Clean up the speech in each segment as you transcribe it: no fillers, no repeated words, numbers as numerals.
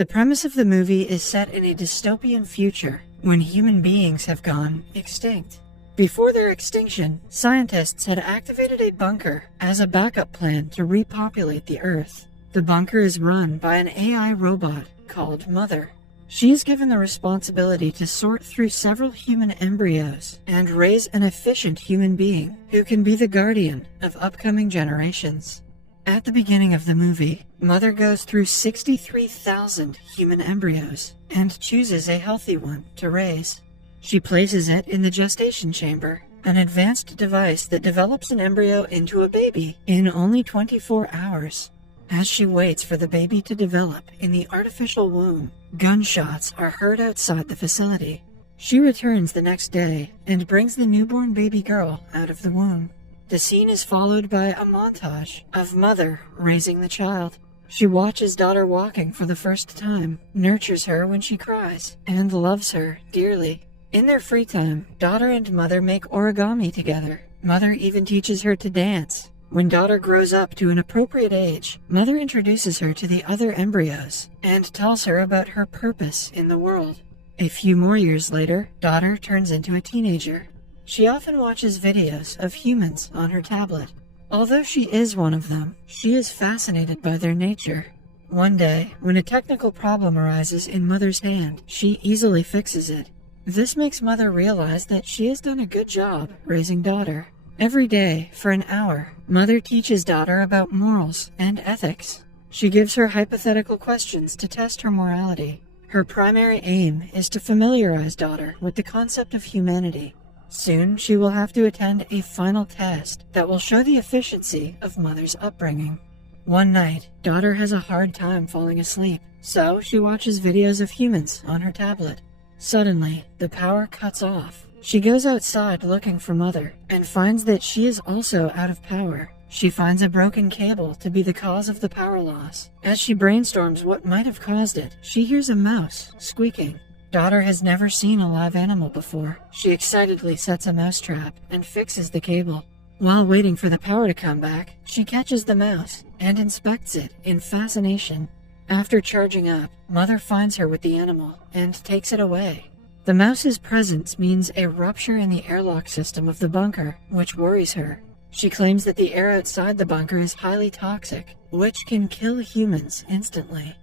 The premise of the movie is set in a dystopian future when human beings have gone extinct. Before their extinction, scientists had activated a bunker as a backup plan to repopulate the Earth. The bunker is run by an AI robot called Mother. She is given the responsibility to sort through several human embryos and raise an efficient human being who can be the guardian of upcoming generations. At the beginning of the movie, Mother goes through 63,000 human embryos and chooses a healthy one to raise. She places it in the gestation chamber, an advanced device that develops an embryo into a baby in only 24 hours. As she waits for the baby to develop in the artificial womb, gunshots are heard outside the facility. She returns the next day and brings the newborn baby girl out of the womb. The scene is followed by a montage of Mother raising the child. She watches daughter walking for the first time, nurtures her when she cries, and loves her dearly. In their free time, daughter and Mother make origami together. Mother even teaches her to dance. When daughter grows up to an appropriate age, Mother introduces her to the other embryos and tells her about her purpose in the world. A few more years later, daughter turns into a teenager. She often watches videos of humans on her tablet. Although she is one of them, she is fascinated by their nature. One day, when a technical problem arises in Mother's hand, she easily fixes it. This makes Mother realize that she has done a good job raising daughter. Every day, for an hour, Mother teaches daughter about morals and ethics. She gives her hypothetical questions to test her morality. Her primary aim is to familiarize daughter with the concept of humanity. Soon, she will have to attend a final test that will show the efficiency of Mother's upbringing. One night, daughter has a hard time falling asleep, so she watches videos of humans on her tablet. Suddenly, the power cuts off. She goes outside looking for Mother and finds that she is also out of power. She finds a broken cable to be the cause of the power loss. As she brainstorms what might have caused it, she hears a mouse squeaking. Daughter has never seen a live animal before. She excitedly sets a mousetrap and fixes the cable. While waiting for the power to come back, she catches the mouse and inspects it in fascination. After charging up, Mother finds her with the animal and takes it away. The mouse's presence means a rupture in the airlock system of the bunker, which worries her. She claims that the air outside the bunker is highly toxic, which can kill humans instantly.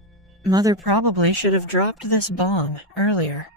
Mother probably should have dropped this bomb earlier.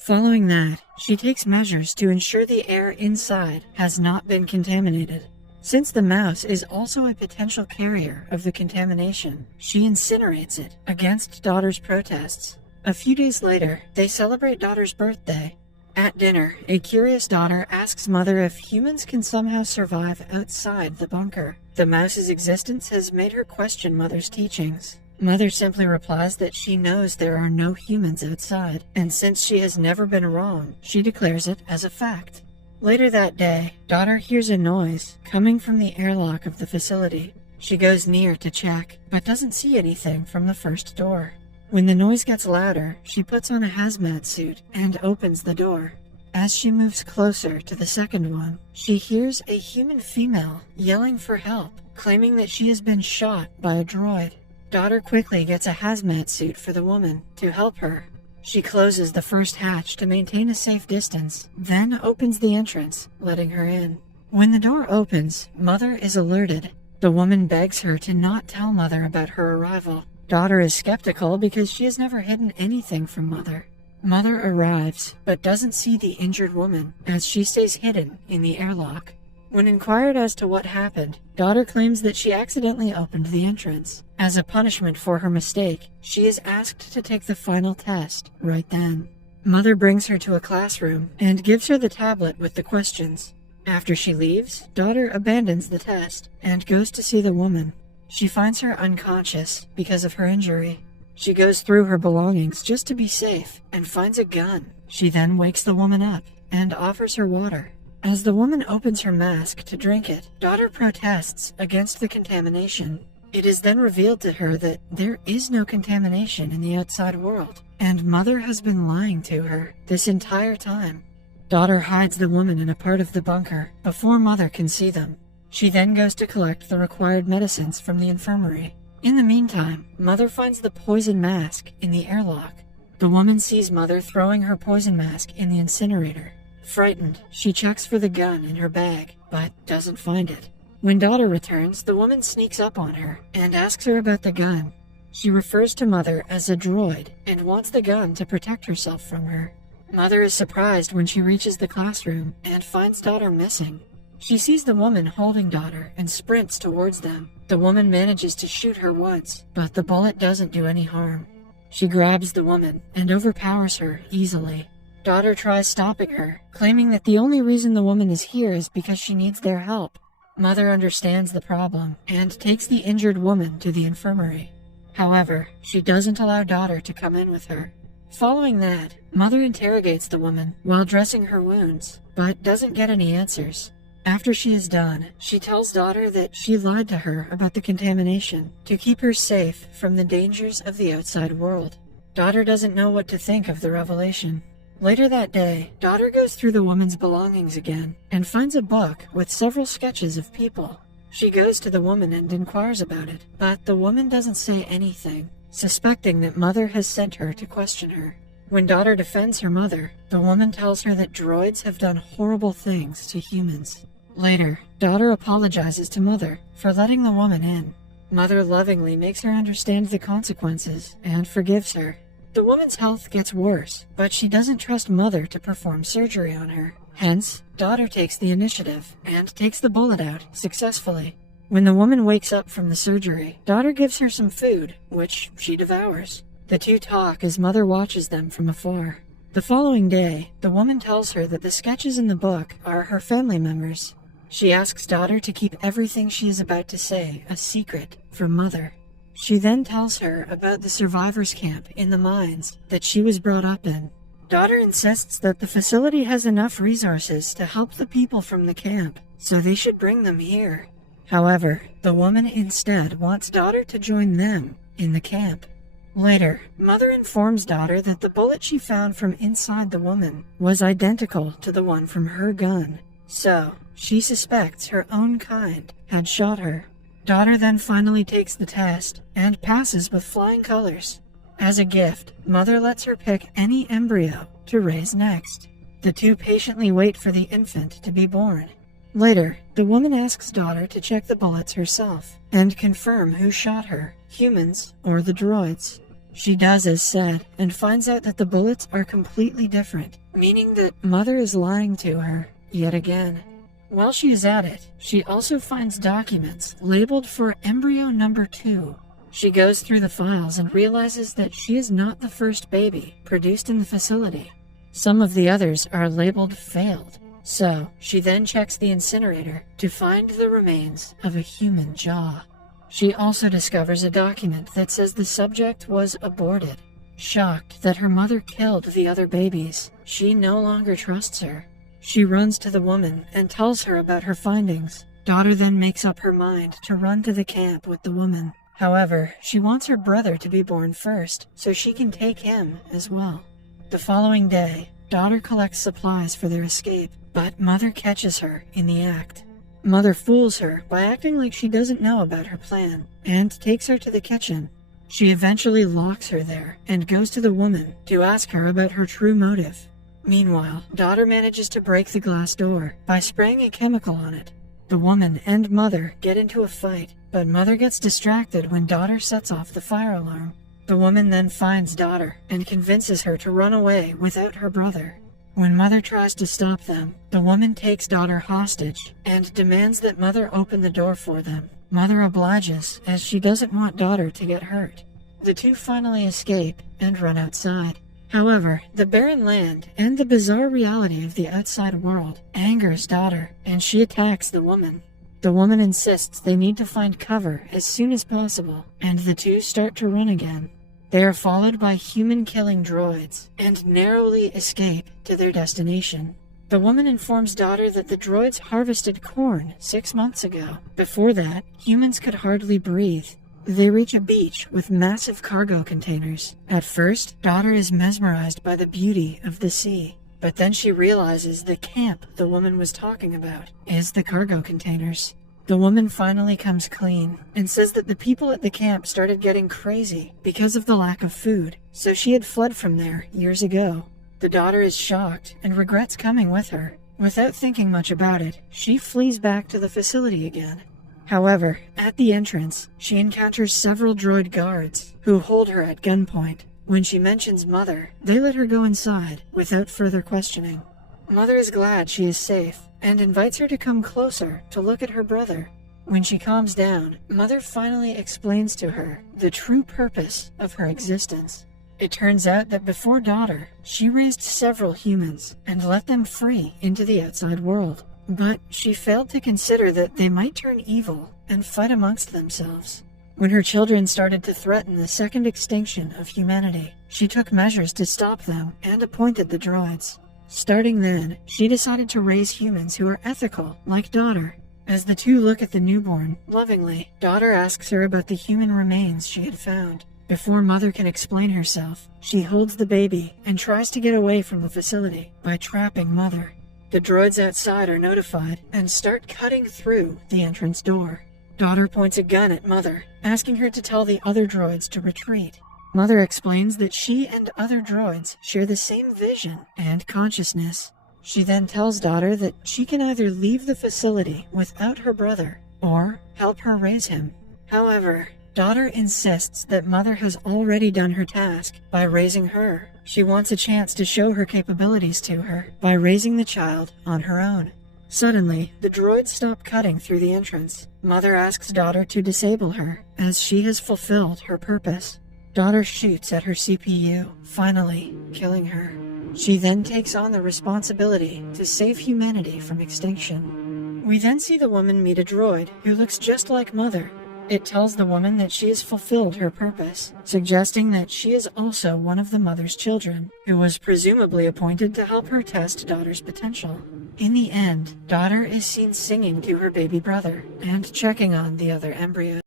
Following that, she takes measures to ensure the air inside has not been contaminated. Since the mouse is also a potential carrier of the contamination, she incinerates it against daughter's protests. A few days later, they celebrate daughter's birthday. At dinner, a curious daughter asks Mother if humans can somehow survive outside the bunker. The mouse's existence has made her question Mother's teachings. Mother simply replies that she knows there are no humans outside, and since she has never been wrong, she declares it as a fact. Later that day, daughter hears a noise coming from the airlock of the facility. She goes near to check, but doesn't see anything from the first door. When the noise gets louder, she puts on a hazmat suit and opens the door. As she moves closer to the second one, she hears a human female yelling for help, claiming that she has been shot by a droid. Daughter quickly gets a hazmat suit for the woman to help her. She closes the first hatch to maintain a safe distance, then opens the entrance, letting her in. When the door opens, Mother is alerted. The woman begs her to not tell Mother about her arrival. Daughter is skeptical because she has never hidden anything from Mother. Mother arrives, but doesn't see the injured woman, as she stays hidden in the airlock. When inquired as to what happened, daughter claims that she accidentally opened the entrance. As a punishment for her mistake, she is asked to take the final test right then. Mother brings her to a classroom and gives her the tablet with the questions. After she leaves, daughter abandons the test and goes to see the woman. She finds her unconscious because of her injury. She goes through her belongings just to be safe and finds a gun. She then wakes the woman up and offers her water. As the woman opens her mask to drink it, daughter protests against the contamination. It is then revealed to her that there is no contamination in the outside world, and Mother has been lying to her this entire time. Daughter hides the woman in a part of the bunker before Mother can see them. She then goes to collect the required medicines from the infirmary. In the meantime, Mother finds the poison mask in the airlock. The woman sees Mother throwing her poison mask in the incinerator. Frightened, she checks for the gun in her bag, but doesn't find it. When daughter returns, the woman sneaks up on her and asks her about the gun. She refers to Mother as a droid and wants the gun to protect herself from her. Mother is surprised when she reaches the classroom and finds daughter missing. She sees the woman holding daughter and sprints towards them. The woman manages to shoot her once, but the bullet doesn't do any harm. She grabs the woman and overpowers her easily. Daughter tries stopping her, claiming that the only reason the woman is here is because she needs their help. Mother understands the problem and takes the injured woman to the infirmary. However, she doesn't allow daughter to come in with her. Following that, Mother interrogates the woman while dressing her wounds, but doesn't get any answers. After she is done, she tells daughter that she lied to her about the contamination to keep her safe from the dangers of the outside world. Daughter doesn't know what to think of the revelation. Later that day, daughter goes through the woman's belongings again and finds a book with several sketches of people. She goes to the woman and inquires about it, but the woman doesn't say anything, suspecting that Mother has sent her to question her. When daughter defends her mother, the woman tells her that droids have done horrible things to humans. Later, daughter apologizes to Mother for letting the woman in. Mother lovingly makes her understand the consequences and forgives her. The woman's health gets worse, but she doesn't trust Mother to perform surgery on her. Hence, daughter takes the initiative and takes the bullet out successfully. When the woman wakes up from the surgery, daughter gives her some food, which she devours. The two talk as Mother watches them from afar. The following day, the woman tells her that the sketches in the book are her family members. She asks daughter to keep everything she is about to say a secret from Mother. She then tells her about the survivors' camp in the mines that she was brought up in. Daughter insists that the facility has enough resources to help the people from the camp, so they should bring them here. However, the woman instead wants daughter to join them in the camp. Later, Mother informs daughter that the bullet she found from inside the woman was identical to the one from her gun. So, she suspects her own kind had shot her. Daughter then finally takes the test and passes with flying colors. As a gift, Mother lets her pick any embryo to raise next. The two patiently wait for the infant to be born. Later, the woman asks daughter to check the bullets herself and confirm who shot her, humans or the droids. She does as said and finds out that the bullets are completely different, meaning that Mother is lying to her yet again. While she is at it, she also finds documents labeled for embryo number 2. She goes through the files and realizes that she is not the first baby produced in the facility. Some of the others are labeled failed. So, she then checks the incinerator to find the remains of a human jaw. She also discovers a document that says the subject was aborted. Shocked that her mother killed the other babies, she no longer trusts her. She runs to the woman and tells her about her findings. Daughter then makes up her mind to run to the camp with the woman. However, she wants her brother to be born first, so she can take him as well. The following day, daughter collects supplies for their escape, but Mother catches her in the act. Mother fools her by acting like she doesn't know about her plan, and takes her to the kitchen. She eventually locks her there, and goes to the woman to ask her about her true motive. Meanwhile, daughter manages to break the glass door by spraying a chemical on it. The woman and Mother get into a fight, but Mother gets distracted when daughter sets off the fire alarm. The woman then finds daughter and convinces her to run away without her brother. When Mother tries to stop them, the woman takes daughter hostage and demands that Mother open the door for them. Mother obliges, as she doesn't want daughter to get hurt. The two finally escape and run outside. However, the barren land and the bizarre reality of the outside world angers daughter, and she attacks the woman. The woman insists they need to find cover as soon as possible, and the two start to run again. They are followed by human-killing droids and narrowly escape to their destination. The woman informs daughter that the droids harvested corn 6 months ago. Before that, humans could hardly breathe. They reach a beach with massive cargo containers. At first, daughter is mesmerized by the beauty of the sea, but then she realizes the camp the woman was talking about is the cargo containers. The woman finally comes clean and says that the people at the camp started getting crazy because of the lack of food, so she had fled from there years ago. The daughter is shocked and regrets coming with her. Without thinking much about it, she flees back to the facility again. However, at the entrance, she encounters several droid guards who hold her at gunpoint. When she mentions Mother, they let her go inside without further questioning. Mother is glad she is safe and invites her to come closer to look at her brother. When she calms down, Mother finally explains to her the true purpose of her existence. It turns out that before Daughter, she raised several humans and let them free into the outside world. But she failed to consider that they might turn evil and fight amongst themselves. When her children started to threaten the second extinction of humanity, she took measures to stop them and appointed the droids. Starting then, she decided to raise humans who are ethical, like Daughter. As the two look at the newborn, lovingly, Daughter asks her about the human remains she had found. Before Mother can explain herself, she holds the baby and tries to get away from the facility by trapping Mother. The droids outside are notified and start cutting through the entrance door. Daughter points a gun at Mother, asking her to tell the other droids to retreat. Mother explains that she and other droids share the same vision and consciousness. She then tells Daughter that she can either leave the facility without her brother or help her raise him. However, Daughter insists that Mother has already done her task by raising her. She wants a chance to show her capabilities to her by raising the child on her own. Suddenly, the droids stop cutting through the entrance. Mother asks Daughter to disable her, as she has fulfilled her purpose. Daughter shoots at her CPU, finally killing her. She then takes on the responsibility to save humanity from extinction. We then see the woman meet a droid who looks just like Mother. It tells the woman that she has fulfilled her purpose, suggesting that she is also one of the Mother's children, who was presumably appointed to help her test Daughter's potential. In the end, Daughter is seen singing to her baby brother and checking on the other embryos.